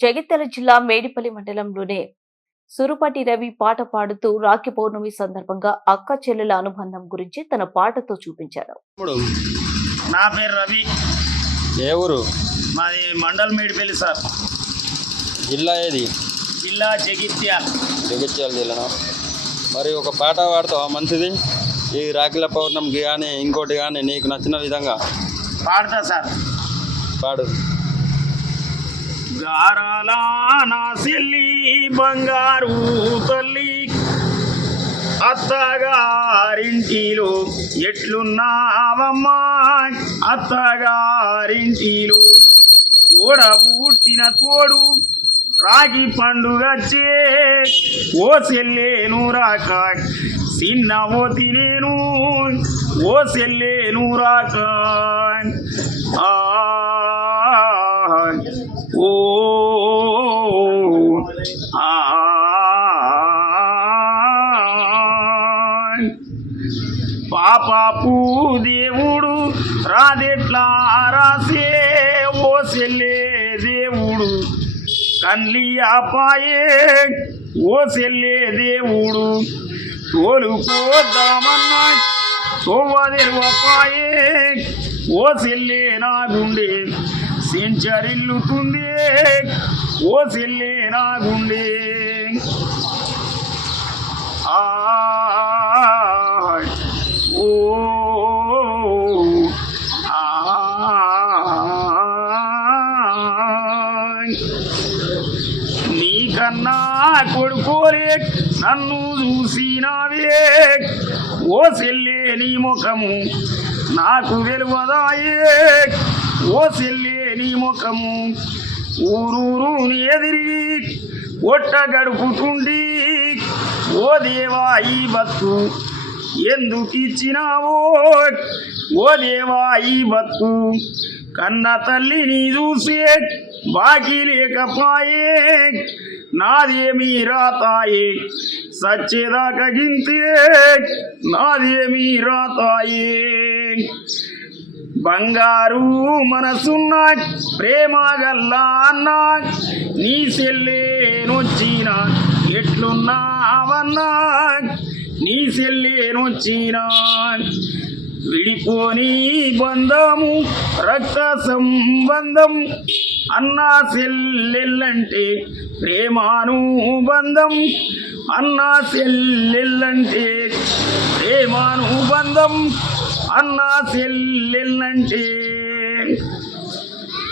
జగిత్యాల జిల్లా మేడిపల్లి మండలంలోనే సురుపటి రవి పాట పాడుతూ రాఖీ పౌర్ణమి సందర్భంగా అక్క చెల్లెల అనుబంధం గురించి తన పాటతో చూపించారు. ఇప్పుడు నా పేరు రవి. ఏ ఊరు? మాది మండల్ మేడిపల్లి సార్. జిల్లా ఏది? జిల్లా జగిత్యాల. జగిత్యాల జిల్లానా? మరి ఒక పాట పాడతావా మంచిది? ఈ రాఖీల పౌర్ణమికి కానీ ఇంకోటి కానీ నీకు నచ్చిన విధంగా పాడతా సార్. పాడు. గారాలా నా చెల్లి బంగారు తల్లి, అత్తగారింటిలో ఎట్లున్నావమ్మా? అత్తగారింటిలో తోడ పుట్టిన తోడు రాగి పండుగచ్చే, ఓ సెల్లేను రాక చిన్న ఓతి నేను, ఓ సెల్లేను రాక ఓ పాపాపు దేవుడు రాదెట్లా రాసే, ఓ సెల్లే దేవుడు కన్లి ఆపాయే, ఓ సెల్లే దేవుడు తోలుకోద్దామన్నా తోవదెరువపాయే, ఓ సెల్లే నా గుండె సెంచరిల్లుతుంది, ఓ సెల్లే నా గుండె ఓ నీకన్నా కొడుకోలే నన్ను చూసినావే, ఓ సెల్లే నీ ముఖము నాకు వెలువదాయే, ఓ సెల్లే నీ ముఖము ఊరూరు ఎదిరి ఒట్ట గడుపుతుండి, ఓ దేవా ఈ బతు ఎందుకు ఇచ్చినావో, ఓ దేవా ఈ బతు కన్న తల్లిని చూసే బాకీ లేకపాయే, నాదేమీ రాతాయే సచ్చేదాకా గింతే, నాదేమీ రాతాయే బంగారు మనసున్న ప్రేమ గల్లా అన్నా, నీ సెల్లేనొచ్చిన ఎట్లున్నావన్నా, నీ సెల్లేనొచ్చిన విడిపోని బంధము రక్త సంబంధం, అన్నా సెల్లెల్లంటే ప్రేమానుబంధం, అన్నా సెల్లెల్లంటే ప్రేమానుబంధం, అన్నా సెల్లెల్లంటే